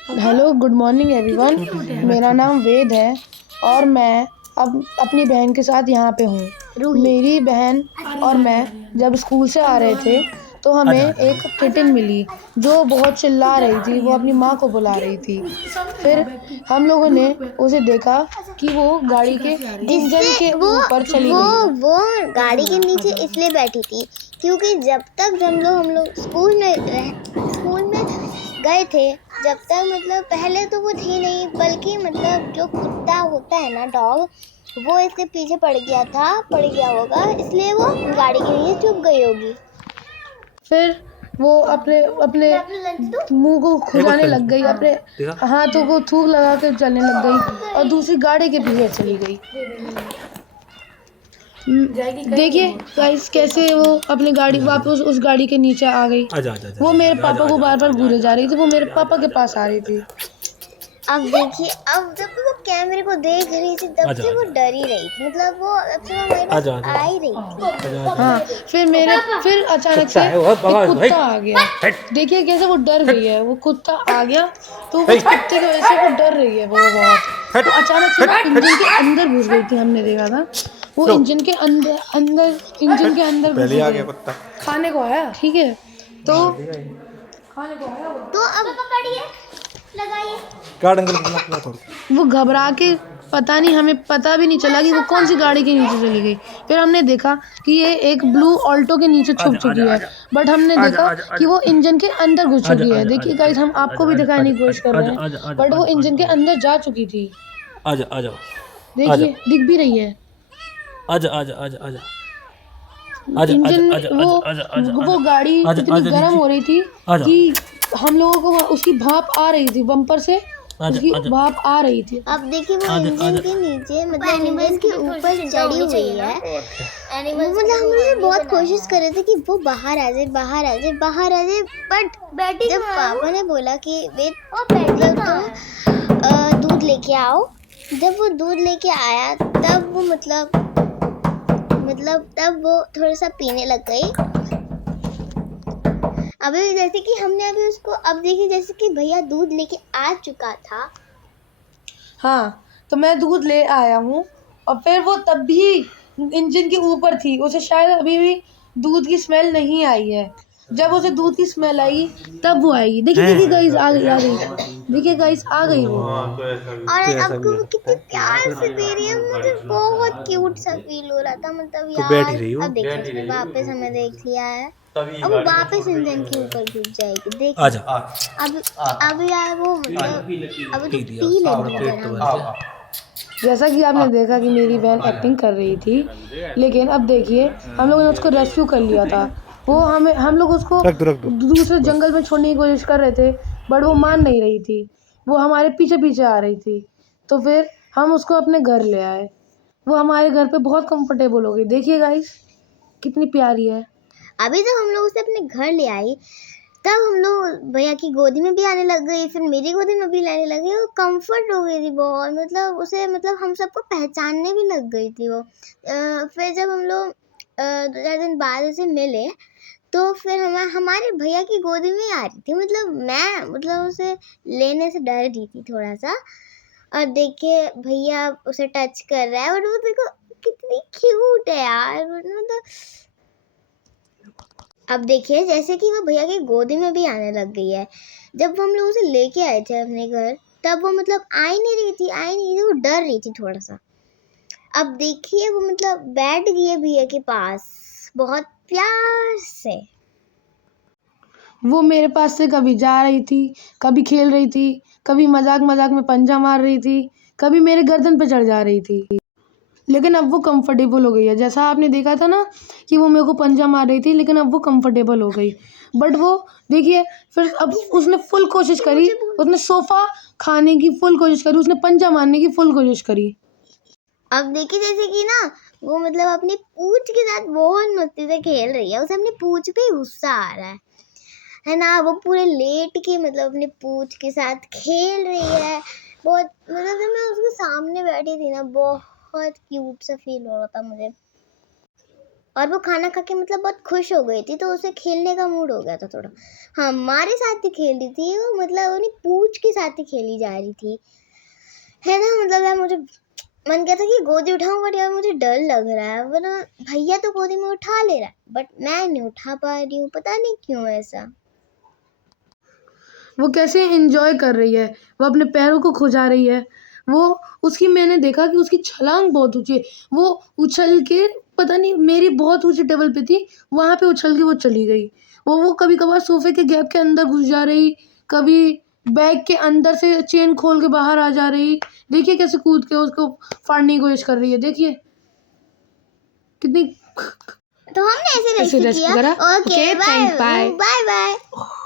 Hello, good morning everyone. मेरा नाम वेद है और मैं अब अपनी बहन के साथ यहाँ पे हूँ। मेरी बहन और मैं जब स्कूल से आ रहे थे तो हमें एक किटन मिली जो बहुत चिल्ला रही थी, वो अपनी माँ को बुला रही थी। फिर हम लोगों ने उसे देखा कि वो गाड़ी के इंजन के ऊपर चली गई। वो गाड़ी के नीचे इसलिए बैठी थी क्योंकि जब तक हम लोग स्कूल में गए थे, जब तक मतलब पहले तो वो थी नहीं, बल्कि मतलब जो कुत्ता होता है ना, डॉग, वो इसके पीछे पड़ गया होगा, इसलिए वो गाड़ी के नीचे छुप गई होगी। फिर वो अपने अपने मुंह को खुजाने लग गई, अपने हाथों को थूक लगा के चलने लग गई और दूसरी गाड़ी के पीछे चली गई। देखिए गाइस कैसे वो अपनी गाड़ी वापस उस गाड़ी के नीचे आ गई। वो मेरे पापा को बार बार घूरे जा रही थी, वो मेरे पापा के पास आ रही थी। अब देखिए, अब जब वो कैमरे को देख रही थी तब से वो डर ही रही थी, मतलब वो अब से हमारे पास आ ही रही थी। हाँ, फिर अचानक से एक कुत्ता आ गया। देखिए कैसे वो डर गई है, वो कुत्ता आ गया तो उस कुत्ते की वजह से वो डर रही है। वो बहुत अचानक से वो इंजन के अंदर घुस गई थी। हमने देखा था वो इंजन के अंदर घुस गई। खाने को आया, ठीक है, तो खाने को आया तो अब पकड़िए, लगाइए। वो घबरा के, पता नहीं, हमें पता भी नहीं चला कि वो कौन सी गाड़ी के नीचे चली गई। फिर हमने देखा कि ये एक ब्लू ऑल्टो के नीचे छुप चुकी है, बट हमने देखा कि वो इंजन के अंदर घुस चुकी है। देखिए गाइस, हम आपको भी दिखाने की कोशिश कर रहे हैं, बट वो इंजन के अंदर जा चुकी थी। देखिए दिख भी रही है। इंजन वो गाड़ी इतनी गर्म हो रही थी कि हम लोगों को उसकी भाप आ रही थी, बम्पर से उसकी भाप आ रही थी। अब देखिए वो इंजन के नीचे, मतलब इंजन के ऊपर चढ़ी हुई है। वो मतलब हम लोग बहुत कोशिश कर रहे थे कि वो बाहर आ जाए, बट जब पापा ने बोला कि वेट, तुम दूध लेके आओ, जब वो दूध लेके आया तब वो तब वो थोड़ा सा पीने लग गई। अभी जैसे कि हमने अभी उसको, अब देखिए जैसे कि भैया दूध लेके आ चुका था। हाँ, तो मैं दूध ले आया हूँ और फिर वो तब भी इंजन के ऊपर थी, उसे शायद अभी भी दूध की स्मेल नहीं आई है। जब उसे दूध की स्मेल आई तब वो आएगी। देखिए गाइस, आ गई। देखिए गाइस, आ गई वो। और आपको वो कितनी प्यार से दे रही है, मुझे बहुत क्यूट सा फील हो रहा था, मतलब यार। अब देखिए उसने वापस हमें देख लिया है, अब वो वापस इंजन के ऊपर घुस जाएगी। देखिए अब यार वो मतलब अब तो पी लेगी आराम से। जैसा कि आपने देखा कि मेरी बहन एक्टिंग कर रही थी, लेकिन अब देखिए हम लोगों ने उसको रेस्क्यू कर लिया था। वो हम लोग उसको दूसरे जंगल में छोड़ने की कोशिश कर रहे थे, बट वो मान नहीं रही थी, वो हमारे पीछे पीछे आ रही थी। तो फिर हम उसको अपने घर ले आए। वो हमारे घर पे बहुत कंफर्टेबल हो गई। देखिए गाइस कितनी प्यारी है। अभी जब हम लोग उसे अपने घर ले आई, तब हम लोग भैया की गोदी में भी आने लग गई, फिर मेरी गोदी में भी लाने लगी। वो कंफर्ट हो गई थी बहुत, मतलब उसे, मतलब हम सबको पहचानने भी लग गई थी वो। फिर जब हम लोग 2-4 दिन बाद उसे मिले, तो फिर हमारे भैया की गोदी में आ रही थी, मतलब मैं, मतलब उसे लेने से डर रही थी थोड़ा सा। और देखिए भैया उसे टच कर रहा है, और वो देखो कितनी क्यूट है यार, मतलब। अब देखिए जैसे कि वो भैया की गोदी में भी आने लग गई है। जब हम लोग उसे लेके आए थे अपने घर, तब वो मतलब आ ही नहीं रही थी, वो डर रही थी थोड़ा सा। अब देखिए वो मतलब बैठ गई है भैया के पास बहुत प्यार से। वो मेरे पास से कभी जा रही थी, कभी खेल रही थी, कभी मजाक मजाक में पंजा मार रही थी, कभी मेरे गर्दन पे चढ़ जा रही थी। लेकिन अब वो कंफर्टेबल हो गई है। जैसा आपने देखा था ना कि वो मेरे को पंजा मार रही थी, लेकिन अब वो कंफर्टेबल हो गई। बट वो देखिए फिर अब उसने फुल कोशिश करी, उसने सोफा खाने की फुल कोशिश करी, उसने पंजा मारने की फुल कोशिश करी। अब देखिए जैसे कि ना वो मतलब अपनी पूंछ के साथ बहुत मस्ती से खेल रही है, उसे अपनी पूंछ पे गुस्सा आ रहा है ना। वो पूरे लेट के मतलब अपनी पूंछ के साथ खेल रही है बहुत, मतलब जब मैं उसके सामने बैठी थी ना, बहुत क्यूट सा फील हो रहा था मुझे। और वो खाना खा के मतलब बहुत खुश हो गई थी, तो उसे खेलने का मूड हो गया था थोड़ा। हमारे साथ ही खेल रही थी वो, मतलब अपनी पूंछ के साथ ही खेली जा रही थी, है ना। मतलब यार मुझे मन कहता कि गोदी उठाऊं, बट यार मुझे डर लग रहा है, वरना भैया तो गोदी में उठा ले रहा है, बट मैं नहीं उठा पा रही हूँ, पता नहीं क्यों ऐसा। वो कैसे एंजॉय कर रही है, वो अपने पैरों को खुजा रही है। वो उसकी मैंने देखा कि उसकी छलांग बहुत ऊंची है। वो उछल के, पता नहीं, मेरी बहुत ऊंचे टेबल पे थी, वहाँ पे उछल के वो चली गई। वो कभी कभार सोफे के गैप के अंदर घुस जा रही, कभी बैग के अंदर से चेन खोल के बाहर आ जा रही। देखिए कैसे कूद के उसको फाड़ने की कोशिश कर रही है, देखिए कितनी तो हमने ऐसे ऐसे रेस्क्यू रेस्क्यू किया। करा। Okay, okay, bye thanks, bye. Bye bye.